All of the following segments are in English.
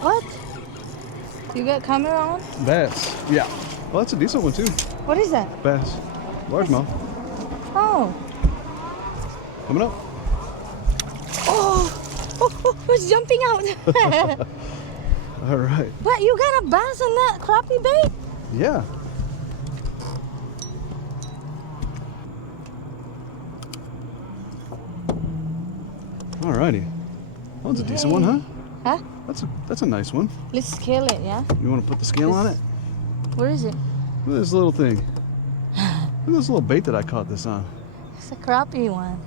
What? You got camera on? Bass. Yeah. Well, that's a decent one too. What is that? Bass. Largemouth. Oh. Coming up. Oh, who's jumping out? All right. But you got a bass on that crappie bait? Yeah. Alrighty. That one's a decent one, huh? Huh? That's a nice one. Let's scale it, yeah? You want to put the scale on it? Where is it? Look at this little thing. Look at this little bait that I caught this on. It's a crappie one.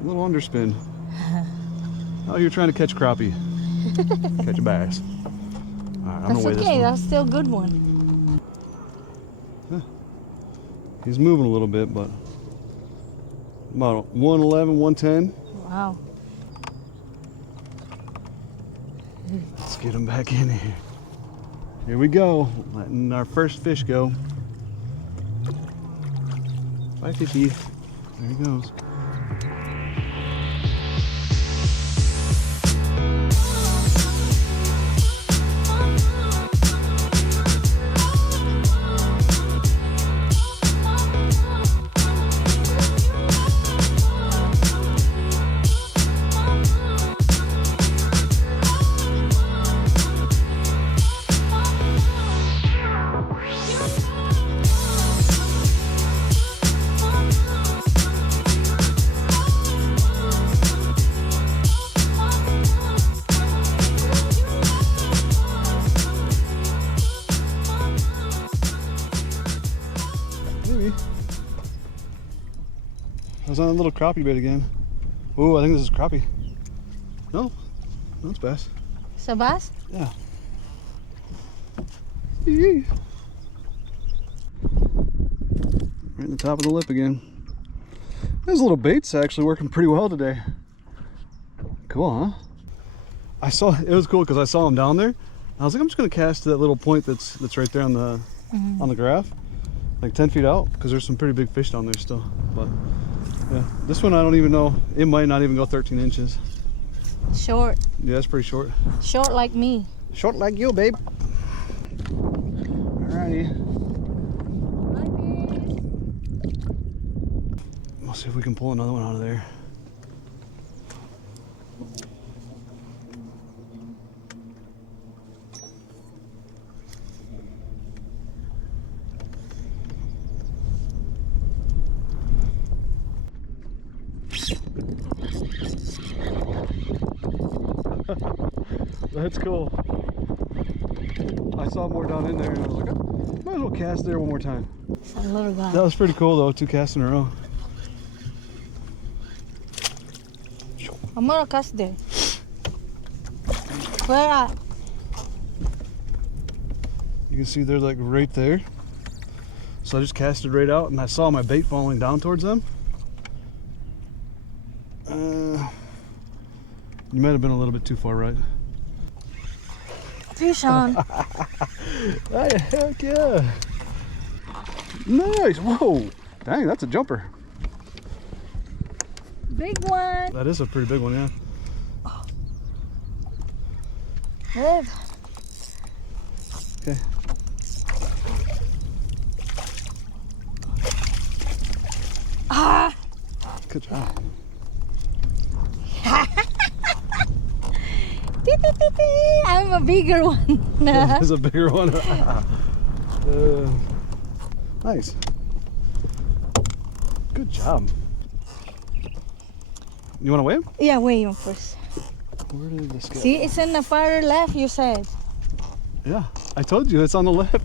A little underspin. Oh, you're trying to catch crappie. Catch a bass. All right, I'm That's gonna weigh this okay, one. that's still a good one. Huh. He's moving a little bit, but about 111, 110. Wow. Let's get him back in here. Here we go, letting our first fish go. Bye, fishy. There he goes. Maybe. I was on a little crappie bait again. Oh, I think this is crappie. No, that's bass. It's a bass? Yeah. Yee. Right in the top of the lip again. Those little bait's actually working pretty well today. Cool, huh? It was cool because I saw him down there. I was like, I'm just gonna cast to that little point that's right there on the graph, like 10 feet out, because there's some pretty big fish down there still. But yeah, this one I don't even know. It might not even go 13 inches. Short. Yeah, it's pretty short. Short like me. Short like you, babe. Alrighty. We'll see if we can pull another one out of there. That's cool. I saw more down in there and I was like, oh, might as well cast there one more time. It's a little guy. That was pretty cool though, 2 casts in a row. I'm gonna cast there. Where at? You can see they're like right there. So I just casted right out and I saw my bait falling down towards them. You might have been a little bit too far right. Fish on. Hey, heck yeah. Nice, whoa. Dang, that's a jumper. Big one. That is a pretty big one, yeah. Live. Okay. Ah. Good job. I'm a bigger one. There's a bigger one. Nice. Good job. You want to weigh him? Yeah, weigh him first. Where did this go? See, it's in the far left, you said. Yeah, I told you it's on the left.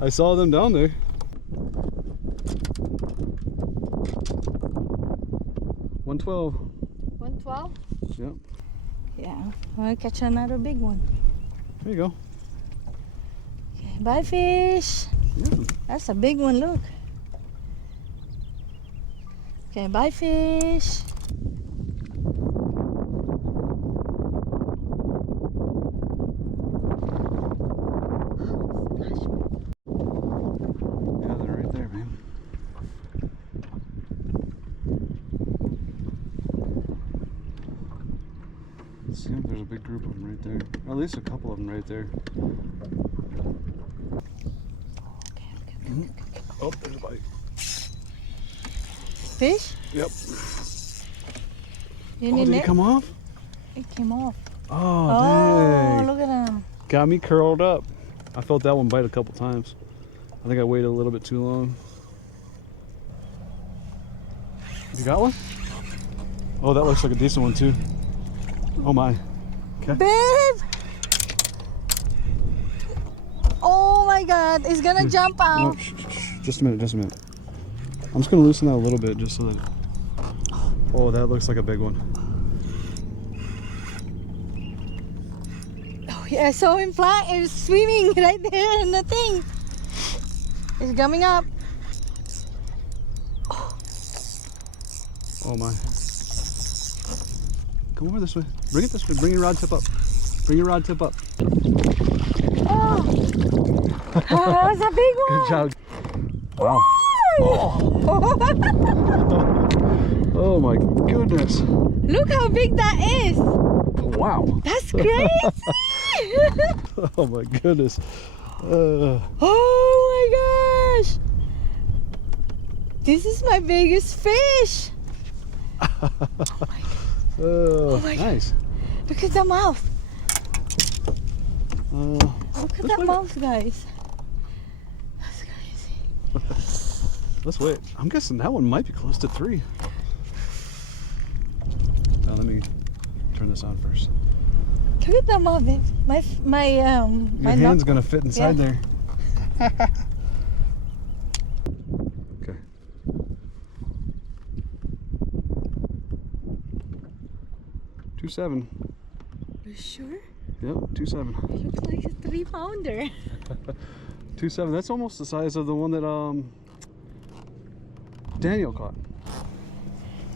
I saw them down there. 112. 112? Yep. Yeah, I'll catch another big one. There you go. Okay, bye, fish. Yeah. That's a big one, look. Okay, bye, fish. Yeah, they're right there, man. See if there's a big group of them right there. Or at least a couple of them right there. Oh, there's a bite. Fish? Yep. You Oh, need did it net? come off? It came off. Oh, Oh, dang. look at him. Got me curled up. I felt that one bite a couple times. I think I waited a little bit too long. You got one? Oh, that looks like a decent one too. Oh my. Okay. Babe! Oh my god, it's gonna jump No, out. shh, shh, shh. Just a minute, just a minute. I'm just gonna loosen that a little bit just so that. Oh, that looks like a big one. Oh yeah, I saw him fly. It was swimming right there in the thing. It's coming up. Oh my. Come over this way. Bring it this way. Bring your rod tip up. Bring your rod tip up. Oh, that's a big one. Good job. Wow. Oh my goodness. Look how big that is. Wow. That's crazy. Oh my goodness. Oh my gosh. This is my biggest fish. Oh, my God. nice. Look at the mouth. Look at let's that wait. mouth, guys. That's crazy. Let's wait. I'm guessing that one might be close to 3. Now let me turn this on first. Look at that mouth, babe. My Your hand's gonna fit inside there. Okay. Two 7. You sure? Yep, 2.7. It looks like a 3-pounder. 2.7. That's almost the size of the one that Daniel caught.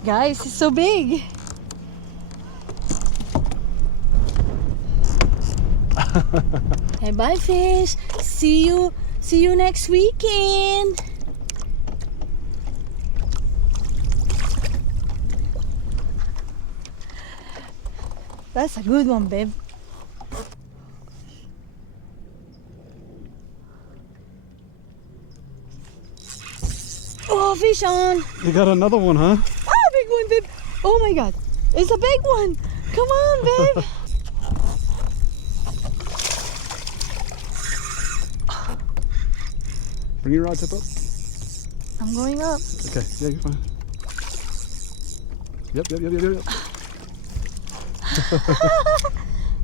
Guys, it's so big. Hey, bye fish. See you next weekend. That's a good one, babe. Oh, fish on. You got another one, huh? Ah, big one, babe. Oh my god. It's a big one. Come on, babe. Bring your rod tip up. I'm going up. Okay, yeah, you're fine. Yep. That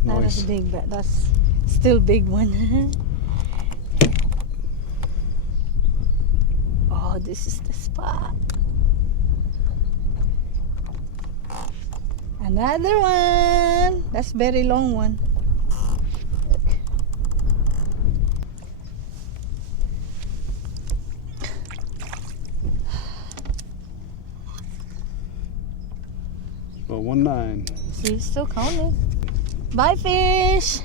Nice. was big, but that's still big one. Oh, this is the spot. Another one. That's very long one. Oh, 1.9. See, it's still counting. Bye, fish.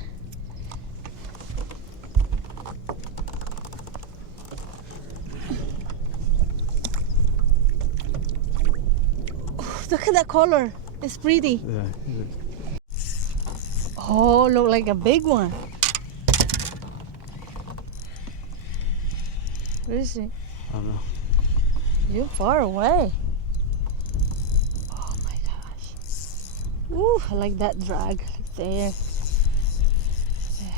Oh, look at that color. It's pretty. Yeah. Oh, look like a big one. Where is it? I don't know. You're far away. Oh my gosh. Ooh, I like that drag right there.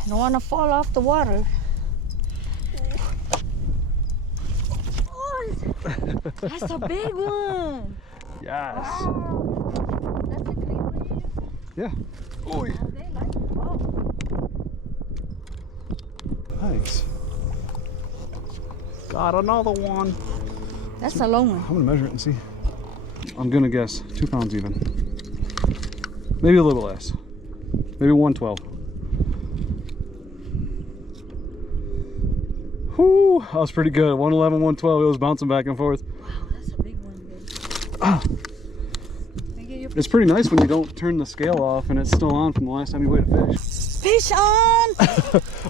I don't want to fall off the water. Oh, that's a big one. Yes. Wow. That's a green one you use? Yeah. Oh, yeah. Oh, they like it. Oh. Nice. Got another one. That's a long one. I'm gonna measure it and see. I'm gonna guess 2 pounds even. Maybe a little less. Maybe 112. Whoo, that was pretty good. 111, 112. It was bouncing back and forth. Wow, that's a big one, babe. Ah, Can I get your it's pretty nice when you don't turn the scale off and it's still on from the last time you weighed a fish. fish on?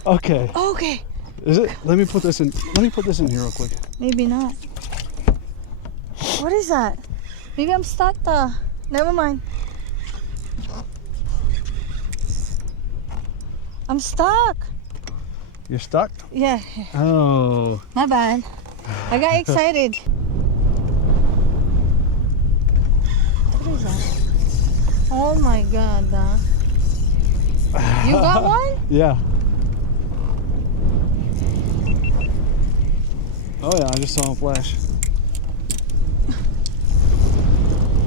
Okay. Okay. Is it? Let me put this in. Let me put this in here real quick. Maybe not. What is that? Maybe I'm stuck. Never mind. I'm stuck. You're stuck? Yeah. Oh. My bad. I got excited. What is that? Oh my God, you got one? Yeah. Oh yeah, I just saw him flash.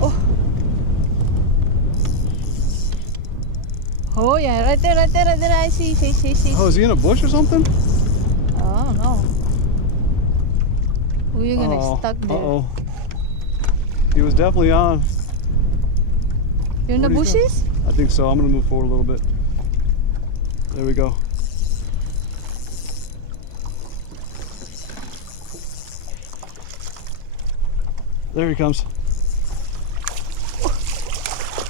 Oh. Oh yeah, right there, right there, right there. I see. Oh, is he in a bush or something? Oh no. Oh, you're gonna get stuck there. Uh-oh. He was definitely on. You're in the bushes? I think so. I'm gonna move forward a little bit. There we go. There he comes.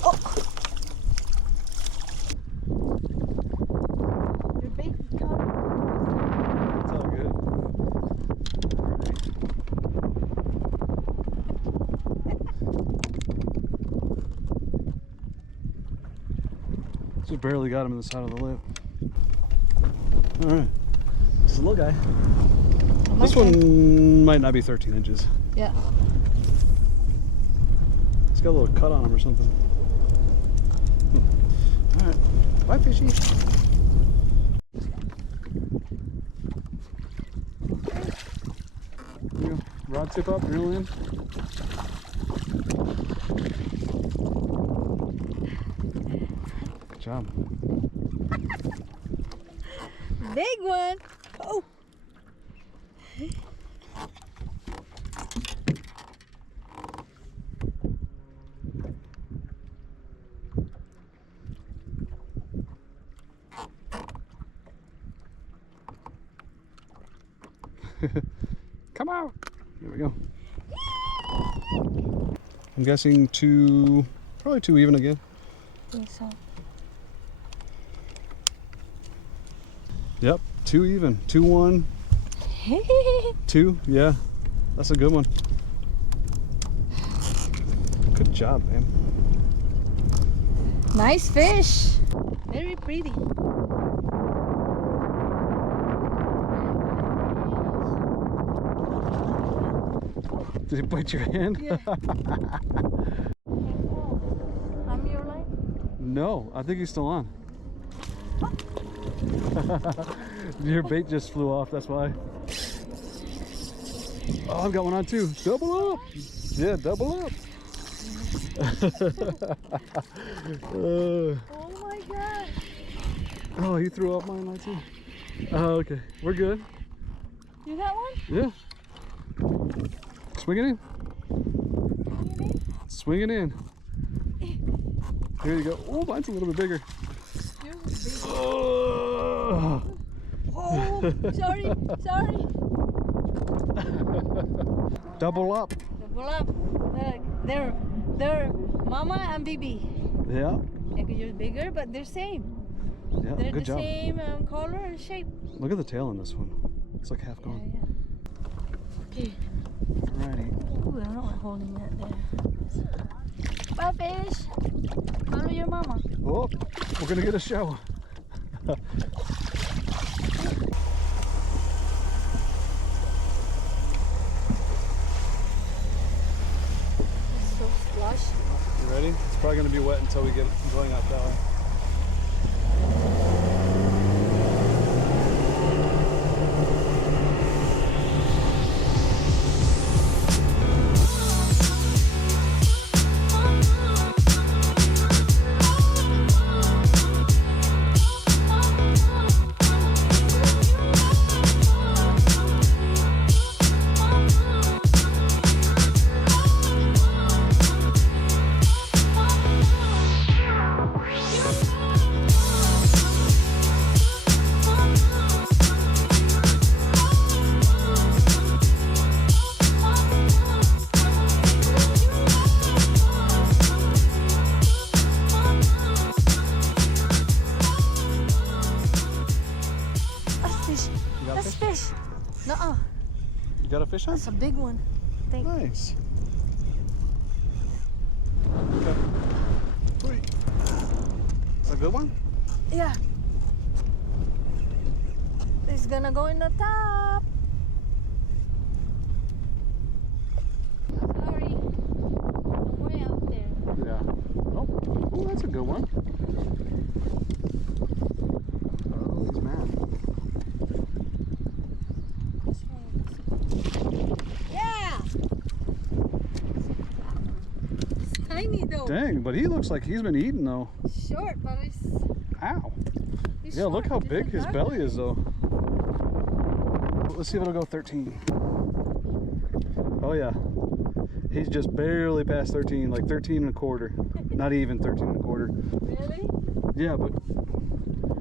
Oh. Your bait is coming. It's all good. Just barely got him in the side of the lip. All right. This is a little guy. This one might not be 13 inches. Yeah. It's got a little cut on him or something. All right. Bye, fishy. There you go. Rod tip up, reel in. Good job. Big one. Oh. Come out. There we go. I'm guessing probably two even again. I think so. Yep, 2 even. 2-1. 2, yeah. That's a good one. Good job, man. Nice fish. Very pretty. Did he bite your hand? Yeah. I'm your line? No, I think he's still on. Your bait just flew off, that's why. Oh, I've got one on too. Double up! Yeah, double up! Oh my God. Oh, he threw off mine too. Oh, okay. We're good. You got one? Yeah. Swing it in. Swing it in. Here you go. Oh, mine's a little bit bigger. Oh, sorry. Double up. Double up. They're mama and baby. Yeah. Like you're bigger, but they're same. Yeah. They're Good the job. same color and shape. Look at the tail on this one. It's like half gone. Yeah. Okay. Alrighty. Ooh, I'm not holding that there. Bye, fish. Follow your mama. Oh, we're gonna get a show. It's so slush. You ready? It's probably gonna be wet until we get going out that way. That's fish. Nuh-uh. You got a fish on? That's a big one. Thank you. Nice. Okay. Wait. Is that a good one? Yeah. He's gonna go in the top. Sorry. I'm way out there. Yeah. Oh, that's a good one. Oh, he's mad. Yeah! It's tiny though. Dang, but he looks like he's been eating though. Short, but it's... Ow. He's Yeah, short. look how He's big a his dark belly one. is though. Let's see if it'll go 13. Oh yeah. He's just barely past 13, like 13 and a quarter. Not even 13 and a quarter. Really? Yeah, but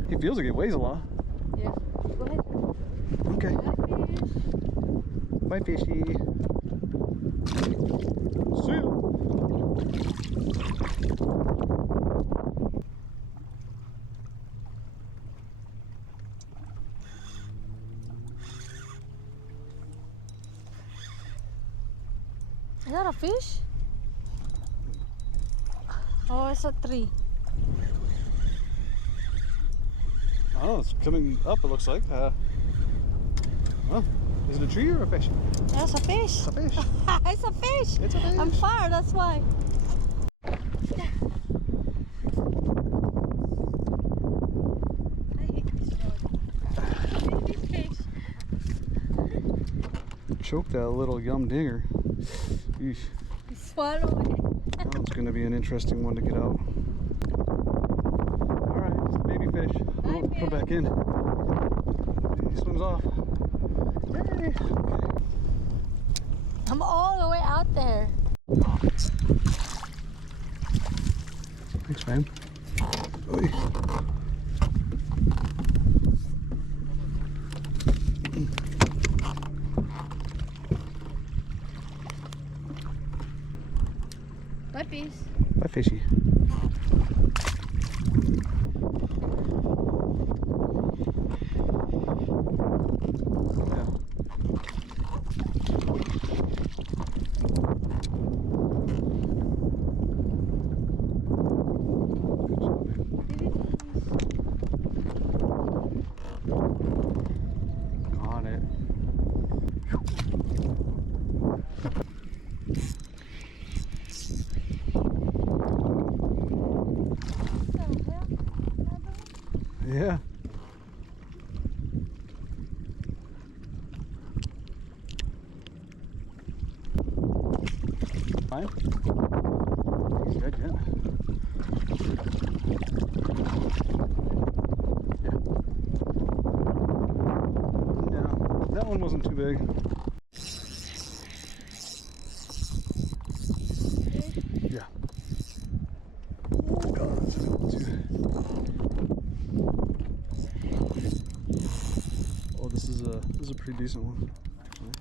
he feels like it weighs a lot. Yeah. Go ahead. Okay. Bye, fish. Bye, fishy. See ya. Is that a fish? Oh, it's a tree. Oh, it's coming up, it looks like. Well, is it a tree or a fish? That's a fish. It's a fish. It's a fish. It's a fish. I'm far, that's why. I hate this road. Baby fish. Choke that little yum dinger. Eesh. Swallow it. That's going to be an interesting one to get out. Alright, it's a baby fish. Oh, put it back in. He swims off. Yay! Okay. I'm all the way out there. Thanks, man. Oy. Puppies. Bye, fishy. Yeah. Good job, man. Got it. Yeah. Fine. He's dead yet. Yeah. No, that one wasn't too big. Yeah. Oh god, that's a good one too. Oh, this is a pretty decent one, actually.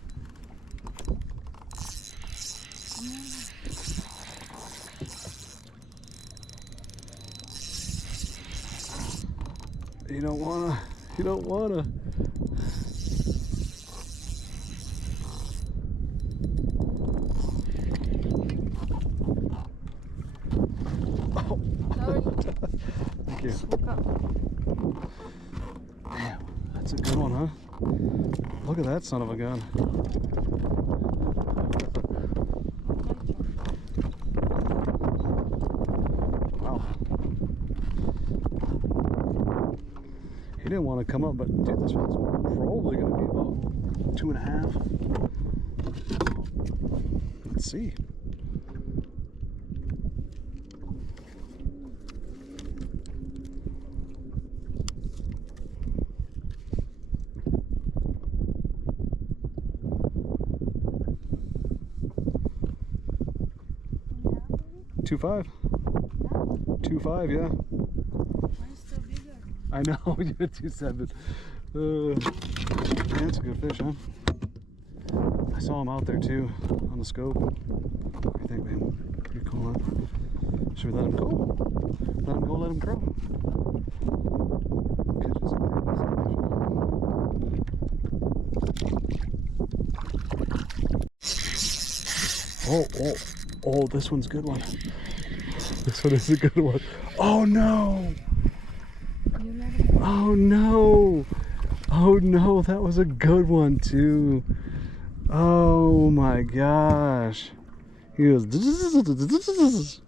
You don't wanna. Oh. Sorry. Thank you. Just woke up. Damn, that's a good one, huh? Look at that son of a gun. Wow. He didn't want to come up, but dude, this one's probably going to be about 2.5. Let's see. Yeah. 2.5. 2.5, yeah. Mine's still bigger. I know, you're 2.7. Yeah, that's a good fish, huh? I saw him out there too, on the scope. What do you think, man? Pretty cool, huh? Should we let him go? Let him go, let him grow. Catches some pretty decent fish. Oh, this one's a good one. This one is a good one. Oh no! You let it go. Oh no! Oh no, that was a good one too. Oh my gosh. He was.